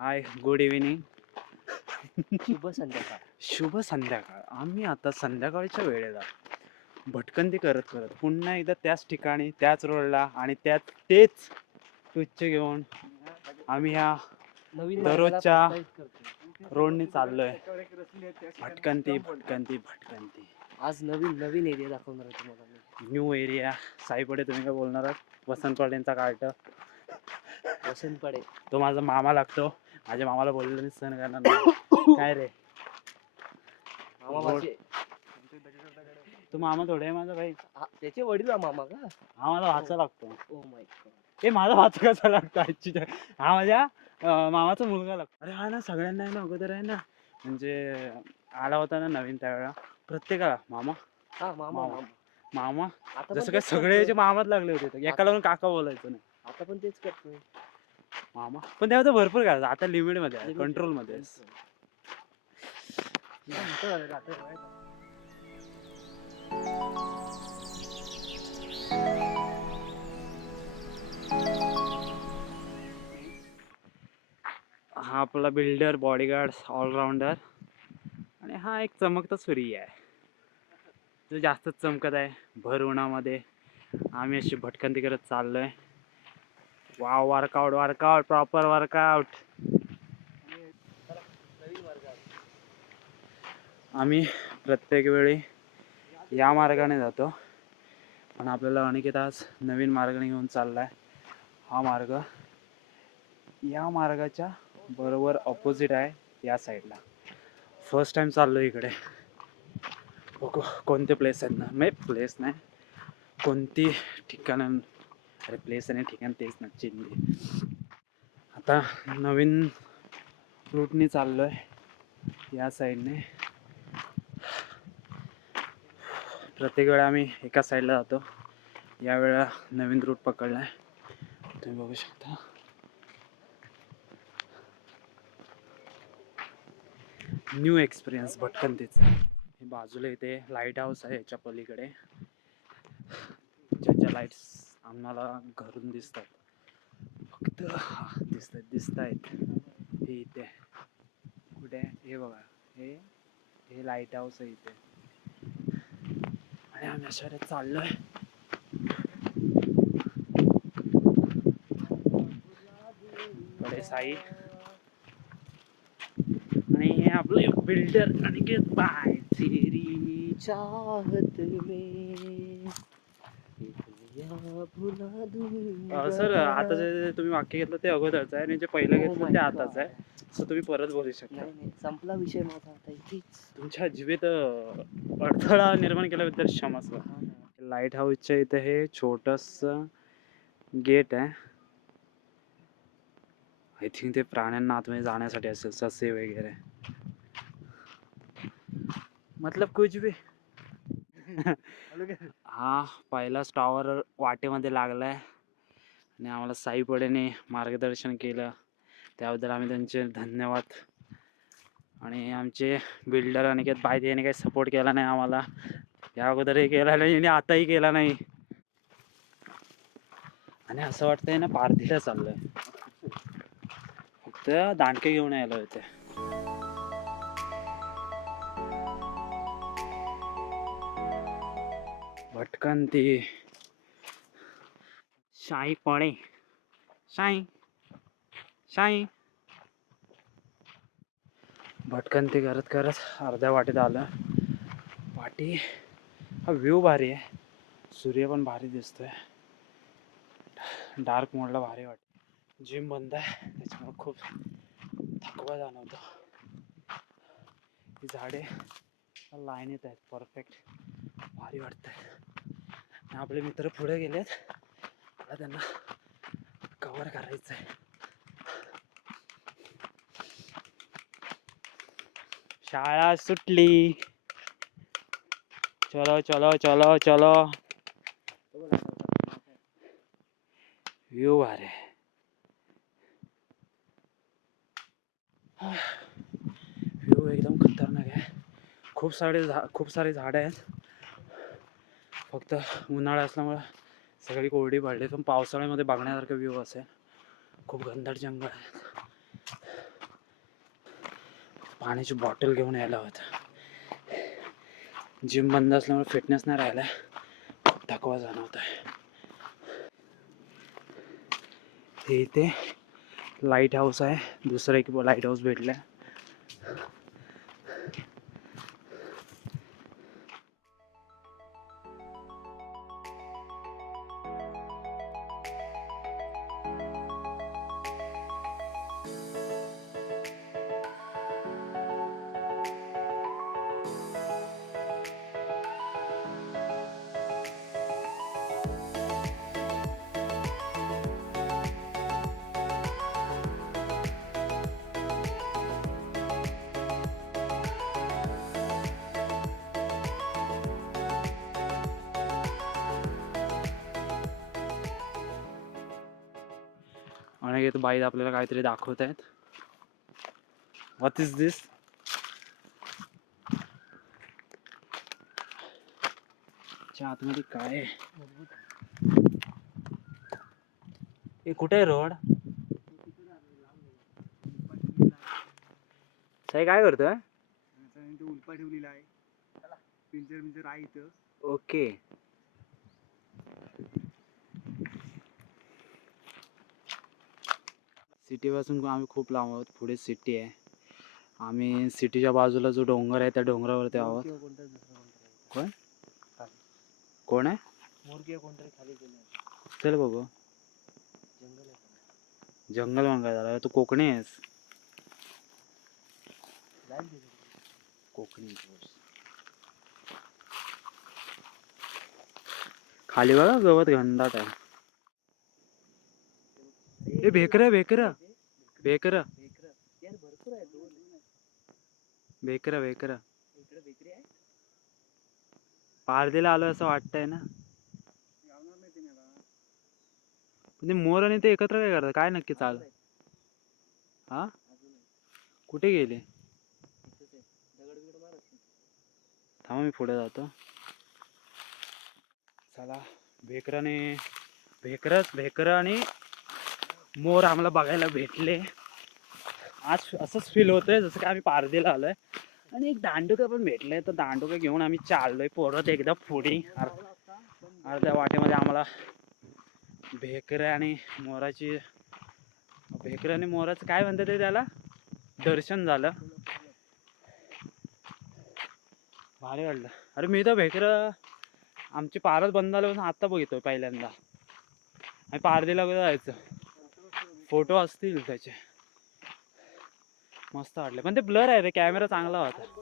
Hi good evening शुभ संध्याकाळ. शुभ संध्याकाळ. आम्ही आता संध्याकाळच्या वेळेला भटकंती करत करत पुन्हा एकदा त्याच ठिकाणी त्याच रोडला आणि त्यात तेच तुच्छ घेऊन आम्ही ह्या नवीन दररोजच्या. रोडने चाललोय. भटकंती भटकंती भटकंती. आज नवीन नवीन एरिया दाखवणार आहे तुम्हाला न्यू एरिया साईपडे तुम्ही काय बोलणार आहात? वसंत पडेंचा कार्ट वसंत पडे तो माझा मामा लागतो. माझ्या मामाला बोललेलं मी सहन करणार नाही. काय रे? मामा तो मामा थोडे आहे माझा भाई. त्याचे वडील मामा का? हा मला वाचा लागतो. ओ माय गॉड ए माझा वाचा कसा लागतो आजची. हा माझ्या मामाचा मुलगा लागतो. अरे हा ना सगळ्यांना आहे ना अगोदर आहे ना. म्हणजे आला होता ना नवीन त्यावेळेला. प्रत्येकाला मामा. हा मामा मामा. जसं काय सगळे करतोय. मामाच लागले होते. एकाला पण काका बोलायचं नाही. आता पण तेच करतोय. मामा. पण तर भरपूर करायचं आता लिमिटमध्ये आहे कंट्रोलमध्ये आहे. हा, आपला बिल्डर बॉडीगार्ड ऑलराऊंडर आणि हा एक चमकता सूर्य आहे. जो जास्तच चमकत आहे भर उन्हामध्ये. आम्ही अशी भटकंती करत चाललोय. Wow workout workout proper workout आम्ही प्रत्येक वेळी या मार्गाने जातो पण आपल्याला अनिकेत आज नवीन मार्गाने घेऊन चाललाय. हा मार्ग या मार्गाच्या बरोबर ऑपोजिट आहे या साईडला फर्स्ट टाइम चाललो इकडे. कोणते प्लेस आहेत ना. मे प्लेस नाही कोणती ठिकाणं अरे प्लेस आणि ठिकाण तेच ना चिंदी आता नवीन रूटने चाललो आहे या साईडने प्रत्येक वेळा आम्ही एका साईडला जातो. यावेळा नवीन रूट पकडला आहे तुम्ही बघू शकता. न्यू एक्सपिरियन्स भटकंतीचा हे बाजूला इथे लाइट हाऊस आहे याच्या पलीकडे. ज्याच्या लाईट्स आम्हाला घरून दिसतात. फक्त हा, दिसतात दिसत आहेत हे इथे. कुठे? हे बघा. हे हे लाइट हाऊस आहे इथे. आणि आम्ही अशा चाललोय. साई. आणि हे आपले बिल्डर आणि बाय थेरी चाहत में सर आता जे तुम्ही वाक्य घेतलं ते अगोदरच आहे आणि जे पहिलं Oh घेतलं my ते आताच God. आहे. सो तुम्ही परत बोलू शकता. संपला विषय माझा आता इथेच. तुमच्या जीवित अडथळा निर्माण केल्याबद्दल क्षमस्व हा. लाइट हाऊसच्या इथे हे छोटस गेट आहे. आय थिंक ते प्राण्यांना आतमध्ये जाण्यासाठी असेल ससे वगैरे. मतलब कुछ भी. हा पहिलाच टॉवर वाटेमध्ये लागलाय. आणि आम्हाला साई पडेने मार्गदर्शन केलं. त्याबद्दल आम्ही त्यांचे धन्यवाद. आणि आमचे बिल्डर अनिकेत बायदे यांनी काही सपोर्ट केला नाही आम्हाला. या अगोदरही केला नाही आणि आताही केला नाही. आणि असं वाटतंय ना पारधीला चाललंय. फक्त दांडके घेऊन यायला होते. भटकंती साई पळे शाई शाई. भटकंती करत करत अर्ध्या वाटेत आलं. वाटी हा व्ह्यू भारी आहे. सूर्य पण भारी दिसतोय. डार्क मोडला भारी वाटत जिम बंद आहे. त्याच्यामुळे खूप थकवा जाणवतो. ही झाडे लाईन येत आहेत. परफेक्ट भारी वाटतंय. आपले मित्र पुढे गेलेत. मला त्यांना कवर करायचं आहे शाळा सुटली. चलो चलो चलो चलो. व्ह्यू अरे व्ह्यू एकदम खतरनाक आहे. खूप सारे झा खूप सारे झाडं आहेत. फक्त उन्हाळा असल्यामुळं सगळी कोरडी पडली. पण पावसाळ्यामध्ये बघण्यासारखं व्ह्यू असेल. खूप घनदाट जंगल आहे. पाण्याची बॉटल घेऊन यायला होतं जिम बंद असल्यामुळे फिटनेस नाही राहिला थकवा जाणवत आहे हे इथे लाइट हाऊस आहे. दुसरं एक लाइट हाऊस भेटलं आणि इथे बाई आपल्याला काहीतरी दाखवत आहेत. व्हॉट इज दिस आतमध्ये काय आहे? हे कुठे आहे रोड? साई काय करतोय? उल्पा ठेवलेला आहे. पिंजर पिंजर आहे इथं. ओके. सिटीपासून आम्ही खूप लांब आहोत. पुढे सिटी आहे. आम्ही सिटीच्या बाजूला जो डोंगर आहे त्या डोंगरावरती आहोत. कोण? कोण आहे? चल बघू. जंगल काय झालं तू कोकणी आहेस. कोकणी खाली बघा गवत घनदाट आहे. ए भेकर भेकर. भेकर. भेकरा भेकरा. भेकर आहे पारदेला आलो असं वाटतंय ना? म्हणजे मोर आणि ते एकत्र काय करतात? काय नक्की चाल? हा? कुठे गेले? थांबा मी पुढे जातो. चला भेकराने भेकरच भेकर आणि मोर आम्हाला बघायला भेटले. आज असंच फील होतंय जसं की आम्ही पारदेला आलोय. आणि एक दांडुका पण भेटलंय तर दांडुका घेऊन आम्ही चाललोय परत एकदा पुढे. अर्ध्या वाटेमध्ये आम्हाला भेकर आणि मोराची भेकर आणि मोराचं काय म्हणतात ते त्याला? दर्शन झालं. भारी वाटलं. अरे मी तर भेकर आमची पारच बंद झाल्यापासून आत्ता बघितोय पहिल्यांदा. आणि पारदेला कुठं जायचं. फोटो असतील त्याचे. मस्त वाटले. पण ते ब्लर आहे रे कॅमेरा चांगला होता.